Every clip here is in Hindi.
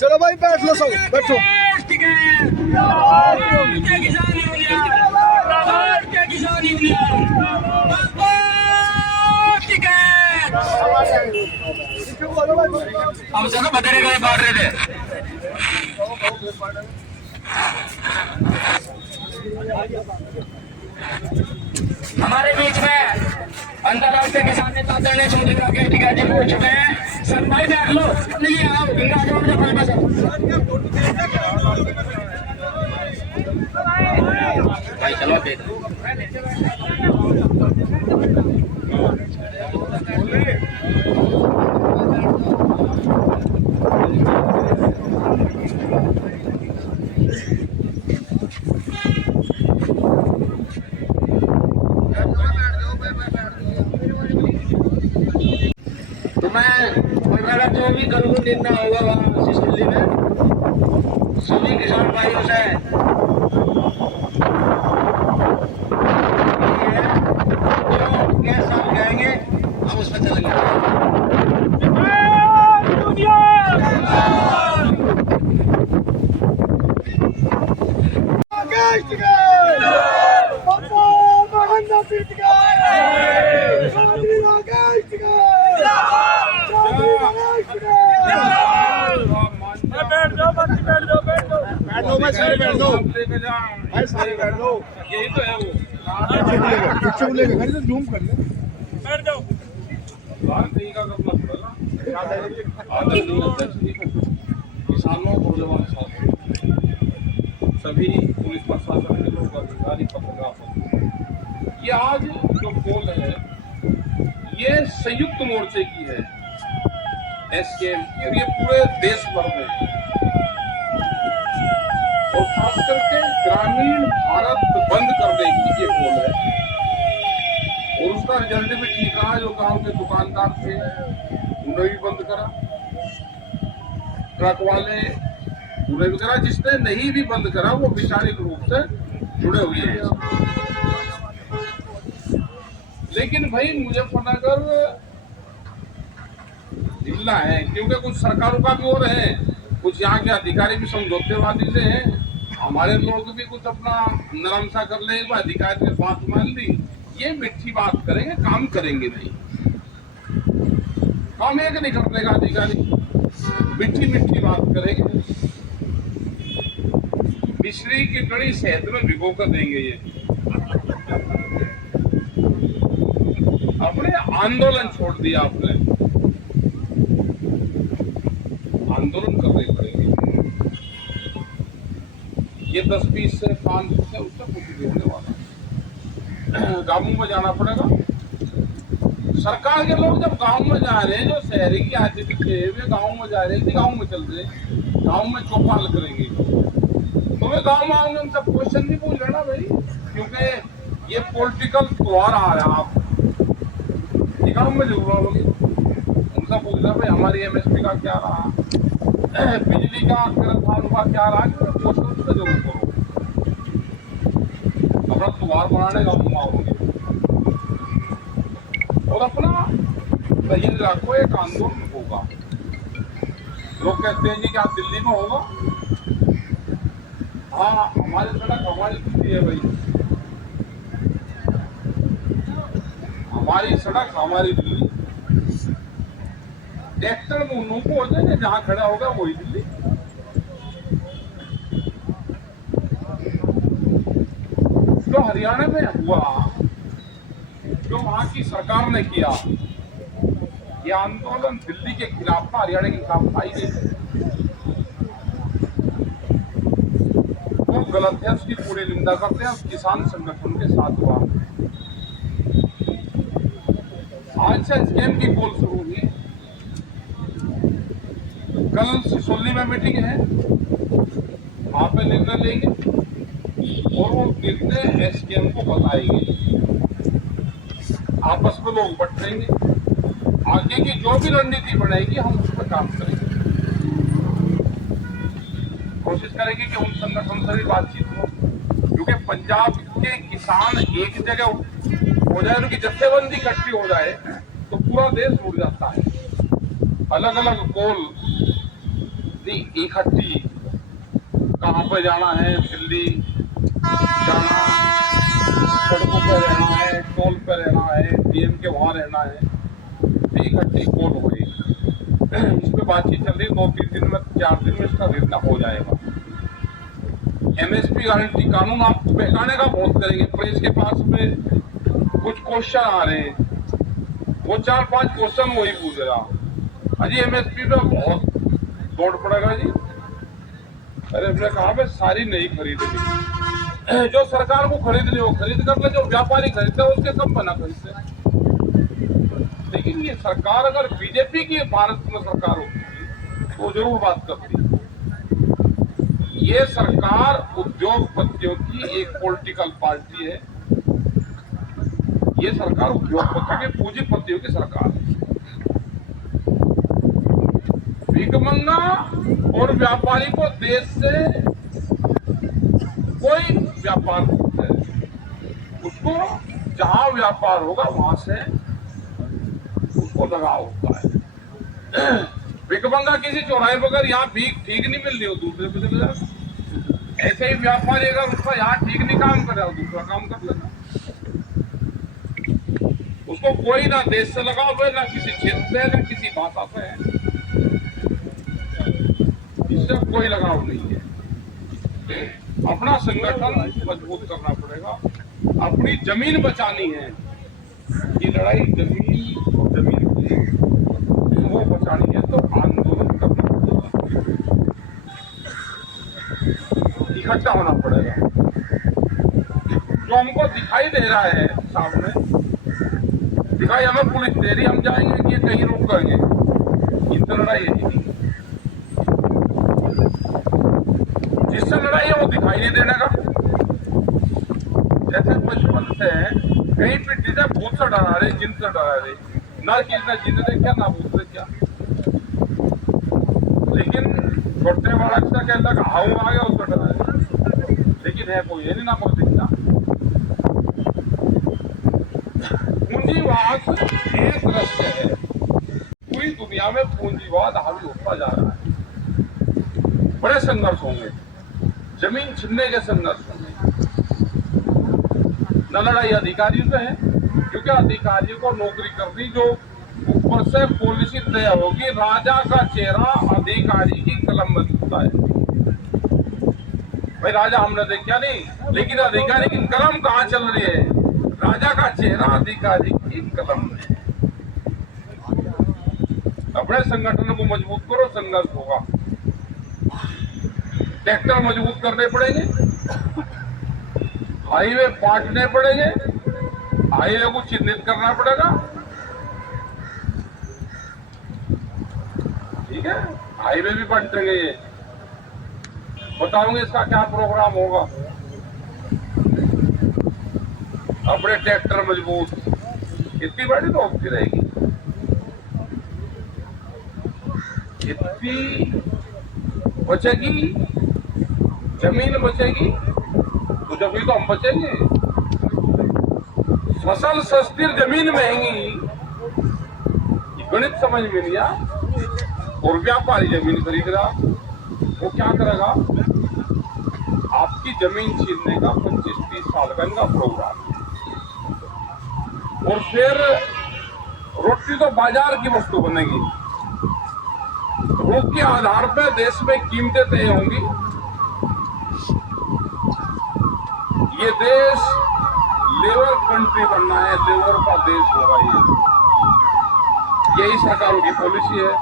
चलो भाई बैठ लो सब बैठो। हम सब बदले गए बांट रहे थे। हमारे बीच में अंतर्राष्ट्रीय किसान नेता आदरणीय चौधरी राकेश टिकैत जी पहुंच चुके हैं। सर भाई बैठ लो, नहीं आओ इनका जोड़ दे भाई चलो बैठ। तो मैं मेरा जो भी कल को निर्णय होगा वहाँ सिसोली में सभी किसान भाइयों से जो गैस साल जाएंगे हम उस पर चलेंगे। भाई सारे बैठ दो, यही तो है वो जूम कर ले। बैठ जाओ। किसानों नौजवान साथी सभी पुलिस प्रशासन के लोग अधिकारी पत्रकार, ये आज जो पोल है ये संयुक्त मोर्चे की है एसकेएम की, और ये पूरे देश भर में और खास करके ग्रामीण भारत बंद करने की ये पोल है। और उसका रिजल्ट भी ठीक रहा। जो गांव के दुकानदार थे उन्हें भी बंद करा, ट्रक वाले उन्हें भी करा, जिसने नहीं भी बंद करा वो वैचारिक रूप से जुड़े हुए हैं। लेकिन भाई मुजफ्फरनगर जिला है, क्योंकि कुछ सरकारों का भी और है, कुछ यहाँ के अधिकारी भी समझौतेवादी से हैं। हमारे लोग भी कुछ अपना नरम सा कर ले, अधिकारी ने बात मान ली, ये मिठी बात करेंगे, काम करेंगे नहीं। काम एक नहीं करने का अधिकारी, मिठी मिठी बात करेंगे, मिश्री की कड़ी शहद में भिगो कर देंगे। ये अपने आंदोलन छोड़ दिया, आपने आंदोलन करने पड़ेंगे। ये 10-20 से 5 से उससे कुछ भी होने वाला, गांवों में जाना पड़ेगा। सरकार के लोग जब गांव में जा रहे हैं, जो शहरी की आदमी थे वे गांव में जा रहे थे, गांव में चल रहे, गांव में चौपाल करेंगे, तो वे गांव में आऊंगे, उनसे क्वेश्चन नहीं पूछ लेना भाई, क्योंकि ये पॉलिटिकल त्योहार आ रहा है। आप गांव में जरूर आओगे, उनसे पूछना भाई हमारी एमएसपी का क्या रहा, बिजली का क्या रहा, क्वेश्चन उससे जरूर करो। अपना त्योहार मनाने गाँव में आओगे और अपना सही रखो, एक आंदोलन होगा। लोग कहते हैं जी क्या दिल्ली में होगा? हाँ, हमारी सड़क हमारी दिल्ली है भाई, हमारी सड़क हमारी दिल्ली। ट्रैक्टर में उन को हो जाए जहाँ खड़ा होगा वही दिल्ली। जो हरियाणा में हुआ, जो वहां की सरकार ने किया, ये आंदोलन दिल्ली के खिलाफ था, हरियाणा के खिलाफ था ही नहीं। वो गलत है, उसकी पूरी निंदा करते हैं। किसान संगठन के साथ हुआ। आज से स्कैम की पोल शुरू हुई, कल सिसोली में मीटिंग है, वहां पे निर्णय लेंगे और वो निर्णय एसकेएम को बताएंगे। आपस में लोग बटेंगे, आगे की जो भी रणनीति बनेगी हम उस पर काम करेंगे, कोशिश करेंगे कि उन संगठन से भी बातचीत हो, क्योंकि पंजाब के किसान एक जगह हो जाए, उनकी जत्थेबंदी इकट्ठी हो जाए तो पूरा देश उड़ जाता है। अलग अलग कोल इकट्ठी, कहाँ पे जाना है, दिल्ली जाना, सड़कों पे रहना है, टोल पे रहना है, डीएम के वहां रहना है, इकट्ठी कोल हुई, इस पे बातचीत चल रही, 2-3 दिन में 4 दिन में इसका निर्णय हो जाएगा। एमएसपी गारंटी कानून आप बहकाने का बहुत करेंगे, प्रेस के पास में कुछ क्वेश्चन आ रहे हैं, वो 4-5 क्वेश्चन वही पूछ रहा, अजी एमएसपी पे बहुत दौड़ पड़ेगा जी। अरे हमने कहा भाई सारी नहीं खरीदनी, जो सरकार को खरीदनी हो खरीद कर ले, जो व्यापारी खरीदते हैं उसके कम बना खरीदते। लेकिन ये सरकार अगर बीजेपी की भारत में सरकार होती तो जरूर बात करती। ये सरकार उद्योगपतियों की एक पॉलिटिकल पार्टी है, ये सरकार उद्योगपतियों के पूंजीपतियों की सरकार है। भिखमंगा और व्यापारी को देश से कोई व्यापार होता है, उसको जहां व्यापार होगा वहां से उसको लगाव होता है। भिखमंगा किसी चौराहे पर अगर यहाँ भीख ठीक नहीं मिल रही हो दूसरे पे चले जाए, ऐसे ही व्यापारी अगर उसका यहाँ ठीक नहीं काम कर रहा हो दूसरा काम कर लेना, उसको कोई ना देश से लगाव है, ना किसी क्षेत्र से, ना किसी भाषा से है, इससे कोई लगाव नहीं है। अपना संगठन मजबूत करना पड़ेगा, अपनी जमीन बचानी है, ये लड़ाई जमीन और जमीन की वो बचानी है तो आंदोलन करना पड़ेगा, इकट्ठा होना पड़ेगा। जो हमको दिखाई दे रहा है सामने, दिखाई हमें पुलिस दे रही, हम जाएंगे कि कहीं रोक करेंगे, इनसे लड़ाई है, जिससे लड़ाई है वो दिखाई नहीं देने का। जैसे बचपन से कहीं पे जिसे भूत से डरा रहे, जिन से डरा रहे, ना चीज ना जिन से क्या, ना भूत से क्या, लेकिन छोटे बालक से कहता कि हाउ आ गया उसको डरा रहे, लेकिन है कोई नहीं, ना कोई दिखता। पूंजीवाद एक दृश्य है, पूरी दुनिया में पूंजीवाद हावी होता जा रहा है। बड़े संघर्ष होंगे, जमीन छीनने के संघर्ष होंगे, न लड़ाई अधिकारियों से है, क्योंकि अधिकारियों को नौकरी करनी, जो ऊपर से पॉलिसी तय होगी, राजा का चेहरा अधिकारी की कलम में दिखता है। भाई राजा हमने देखा नहीं, लेकिन अधिकारी की कलम कहाँ चल रही है, राजा का चेहरा अधिकारी की कलम में। अपने संगठन को मजबूत करो, संघर्ष होगा। ट्रैक्टर मजबूत करने पड़ेंगे, हाईवे बांटने पड़ेंगे, हाईवे को चिन्हित करना पड़ेगा, ठीक है, हाईवे भी बांटेंगे। ये बताऊंगे इसका क्या प्रोग्राम होगा। अपने ट्रैक्टर मजबूत, इतनी बड़ी तो होती रहेगी, इतनी बचेगी, जमीन बचेगी तो जब भी तो हम बचेंगे। फसल सस्ती, जमीन महंगी, गणित समझ में नहीं आया। और व्यापारी जमीन खरीद रहा, वो क्या करेगा, आपकी जमीन छीनने का 25-30 साल का इनका प्रोग्राम, और फिर रोटी तो बाजार की वस्तु बनेगी, रोग के आधार पर देश में कीमतें तय होंगी। ये देश लेबर कंट्री बनना है, लेबर का देश होगा ये, यही सरकारों की पॉलिसी है।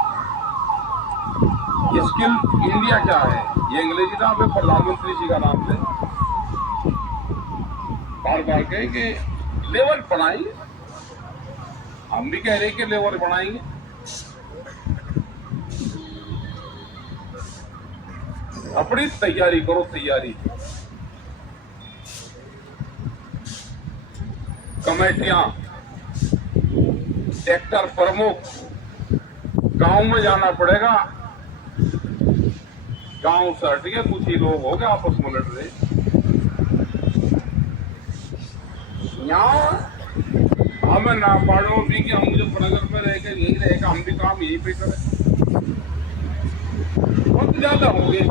ये स्किल इंडिया क्या है, ये अंग्रेजी नाम है, प्रधानमंत्री जी का नाम है, बार बार कहे कि लेबर बढ़ाएंगे, हम भी कह रहे हैं कि लेबर बढ़ाएंगे। अपनी तैयारी करो, तैयारी। कमेटियां सेक्टर प्रमुख गांव में जाना पड़ेगा। गांव से हट के कुछ ही लोग हो गए आपस में लड़ रहे। यहाँ हमें ना पाड़ो भी कि हम मुजफ्फरनगर में रह के यही रहेगा, हम भी काम यही पे करें। बहुत ज्यादा हो गए,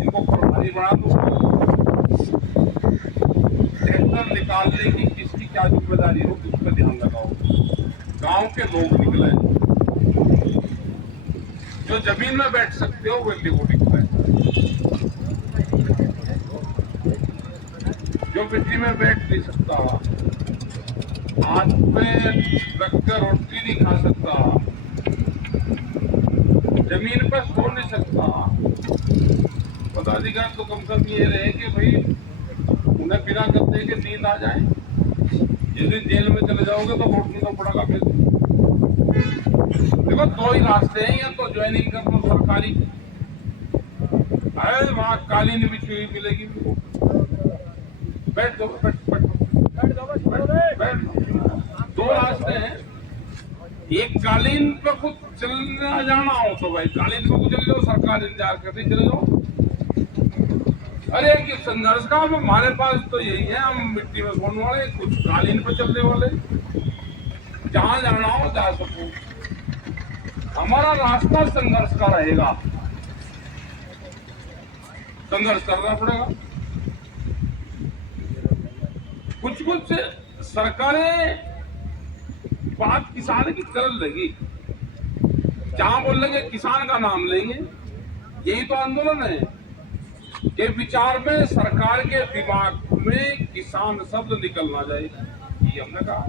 इनको प्रभारी बना दो। सेक्टर निकालने की किसकी क्या जिम्मेदारी हो, उस पर ध्यान लगाओ। गांव के लोग निकले, जो जमीन में बैठ सकते हो वो निकले, जो मिट्टी में बैठ नहीं सकता, हाथ पे रखकर रोटी नहीं खा सकता, जमीन पर सो नहीं सकता, पदाधिकारी तो कम से कम ये रहे कि भाई उन्हें बिना गद्दे के नींद आ जाए। जिस दिन जेल में चले जाओगे तो वोट नहीं पड़ेगा। फिर देखो दो ही रास्ते हैं, या तो ज्वाइनिंग कर लो सरकारी, अरे वहां कालीन बिछी हुई मिलेगी, बैठ दो, दो रास्ते हैं। एक कालीन पे कुछ चलना जाना हो तो भाई कालीन पे कुछ चले जाओ, सरकार इंतजार करती चले जाओ। अरे कि संघर्ष का हमारे पास तो यही है, हम मिट्टी में सोने वाले, कुछ कालीन पे चलने वाले, जहां जाना हो जा सको। हमारा रास्ता संघर्ष का रहेगा, संघर्ष करना पड़ेगा। कुछ कुछ सरकारें बात किसान की तरफ लगी, जहां बोल लगे किसान का नाम लेंगे। यही तो आंदोलन है कि विचार में सरकार के दिमाग में किसान शब्द निकलना चाहिए। ये हमने कहा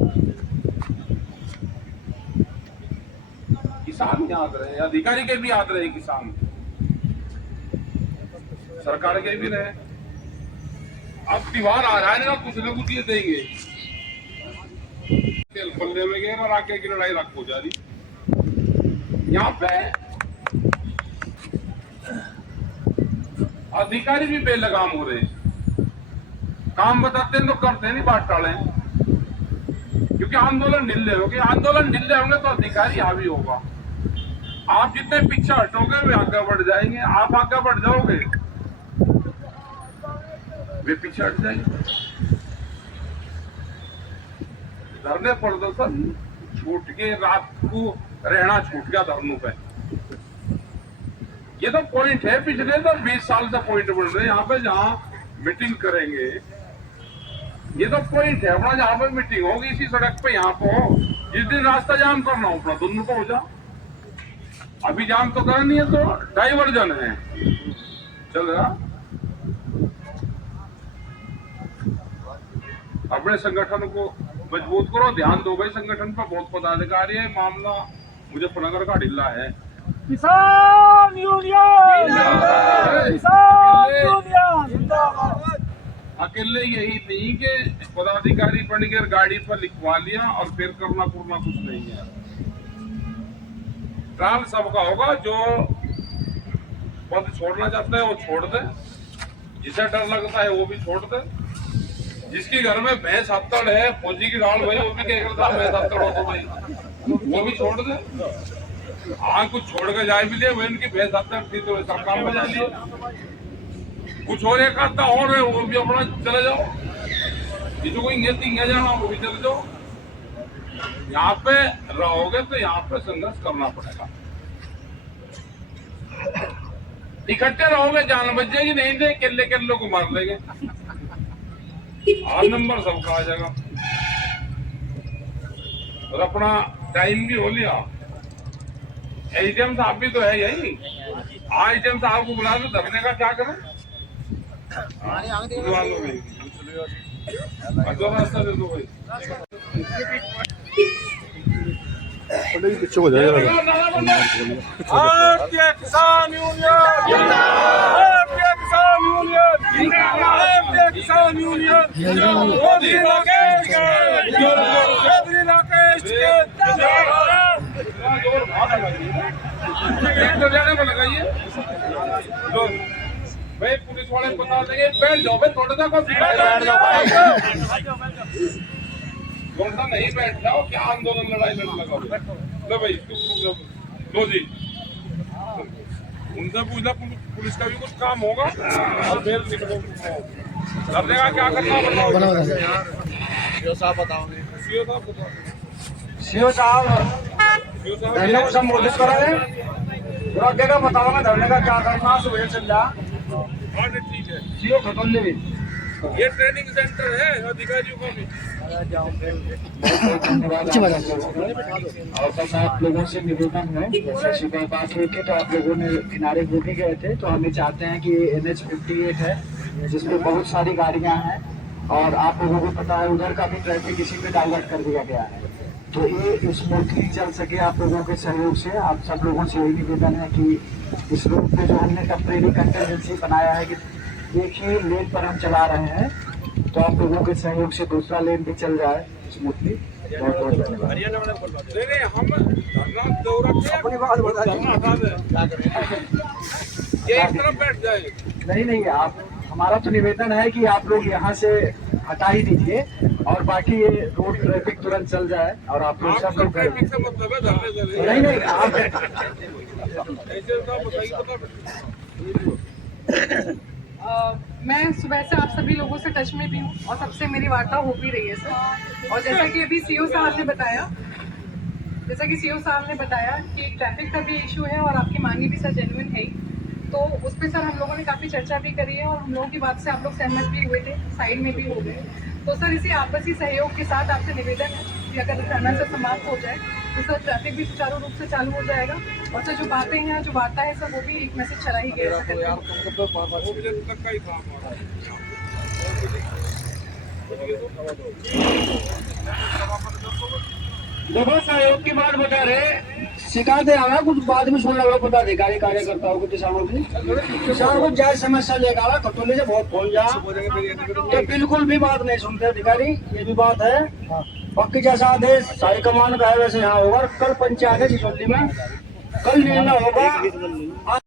किसान याद रहे, अधिकारी के भी याद रहे, किसान सरकार के भी रहे। अब त्योहार आ रहा है ना, कुछ न कुछ ये देंगे। तेल पल्ले में गए और आके की लड़ाई रख हो जा रही। यहाँ पे अधिकारी भी बेलगाम हो रहे हैं, काम बताते हैं तो करते नहीं, बात टाले। क्योंकि आंदोलन ढीले होंगे, आंदोलन ढीले होंगे तो अधिकारी हावी होगा। आप जितने पीछे हटोगे वे आगे बढ़ जाएंगे, आप आगे बढ़ जाओगे वे पीछे हट जाएंगे। धरने प्रदर्शन छूट के रात को रहना छूट गया धरनों पे। ये तो पॉइंट है, पिछले तो 20 साल से पॉइंट बन रहे हैं यहाँ पे, जहाँ मीटिंग करेंगे। ये तो पॉइंट है अपना, जहाँ पे मीटिंग होगी इसी सड़क पे, यहाँ पे हो। जिस दिन रास्ता जाम करना हो अपना दोनों को हो जा। अभी जाम तो करना नहीं है तो डाइवर्जन है चल रहा। अपने संगठन को मजबूत करो, ध्यान दो भाई संगठन पर। बहुत पदाधिकारी है, मामला मुजफ्फरनगर का ढीला है। किसान यूनियन जिंदाबाद। अकेले यही नहीं कि पदाधिकारी बन के गाड़ी पर लिखवा लिया और फिर करना कुछ नहीं है। ट्रायल सबका होगा, जो पद छोड़ना चाहता है वो छोड़ दे, जिसे डर लगता है वो भी छोड़ दे। जिसके घर में भैंस हत्तड़ है, फौजी की दाल भाई, वो भी क्या करता है भैंस हत्तड़ हो तो भाई वो भी छोड़ दे। हाँ कुछ छोड़ के जाए भी ले, वो इनकी भैंस हत्तड़ थी तो सब काम में जा लिए। कुछ और एक आता और है, वो भी अपना चले जाओ। जिसको इंगे जाना वो भी चले जाओ। यहाँ पे रहोगे तो यहाँ पे संघर्ष करना पड़ेगा। इकट्ठे रहोगे जान बच जाएगी, नहीं दे किले को मार लेंगे। 8 नंबर सबका आ जाएगा। और अपना टाइम भी हो लिया। एचएम साहब भी तो है यही। एचएम साहब को बुला दो, धरने का क्या करें? बुलवा लो भाई, रास्ता दे दो भाई। पीछे हो जाएगा। भारतीय किसान यूनियन जिंदाबाद। भारतीय किसान यूनियन जिंदाबाद। भारतीय किसान यूनियन मोदी राकेश के मोदी राकेश के जिंदाबाद। ट्रैक्टर जाने को लगाइए भाई, पुलिस वाले बता देंगे बैठ जाओ भाई, थोड़ा सा बैठ जाओ। तुम तो नहीं बैठ जाओ, क्या आंदोलन लड़ाई लड़ लगाओ। लो भाई लो जी, उनसे पूछना पुलिस का भी कुछ काम होगा और फिर करने का क्या करना बताओ। सीओ साहब बताओगे। सीओ साहब बताओ। सीओ साहब सीओ साहब धरने को संबोधित करोगे, तो आगे का बताओगे धरने का क्या करना, सुबह चल जा। हाँ ठीक है, सीओ खतौली भी ये ट्रेनिंग सेंटर है अधिकारियों का भी। और बस आप लोगों से निवेदन है, जैसे सुबह बात हुई थी तो आप लोगों ने किनारे को भी गए थे, तो हम चाहते हैं कि NH 58 है जिसमें बहुत सारी गाड़ियां हैं और आप लोगों को पता है उधर का भी ट्रैफिक इसी पे डाइवर्ट कर दिया गया है, तो ये स्मूथली चल सके आप लोगों के सहयोग से। आप सब लोगों से यही निवेदन है कि इस रूट पे जो हमने टेम्परेरी कंटिजेंसी बनाया है कि एक ही लेन पर हम चला रहे हैं, तो आप लोगों के सहयोग से दूसरा लेन भी चल जाए स्मूथली। बहुत बहुत धन्यवाद। नहीं हम धरना दो रखे अपनी बात बता दो। धरना हटा दें, ये एक तरफ बैठ जाए। नहीं आप, हमारा तो निवेदन है कि आप लोग यहाँ से हटा ही दीजिए और बाकी ये रोड ट्रैफिक तुरंत चल जाए और आप लोग सब लोग ट्रैफिक से मतलब है धरने से नहीं आप ऐसे तो बताइए पता। मैं सुबह से आप सभी लोगों से टच में भी हूँ और सबसे मेरी वार्ता हो भी रही है सर। और जैसा कि अभी सीओ साहब ने बताया, कि ट्रैफिक का भी इशू है और आपकी मांगी भी सर जेन्युइन है ही, तो उस पर सर हम लोगों ने काफ़ी चर्चा भी करी है और हम लोगों की बात से आप लोग सहमत भी हुए थे, साइड में भी हो गए। तो सर इसी आपसी सहयोग के साथ आपसे निवेदन है कि अगर धरना से समाप्त हो जाए तो सर ट्रैफिक भी सुचारू रूप से चालू हो जाएगा और सर जो बातें हैं, जो वार्ता है सर, वो भी एक मैसेज चला ही गया है। तक का ही काम हो रहा है। देखो सहयोग की बात बता रहे, शिकायतें आ रहा कुछ बाद में सुन लगा पदाधिकारी कार्यकर्ताओं को, किसानों की किसान को जायज समस्या लेकर आ खतौली से बहुत पहुंच जा, तो बिल्कुल भी बात नहीं सुनते अधिकारी। ये भी बात है, बाकी जैसा आदेश साई कमान का है वैसे यहाँ होगा। कल पंचायत है सिसोली में, कल निर्णय होगा।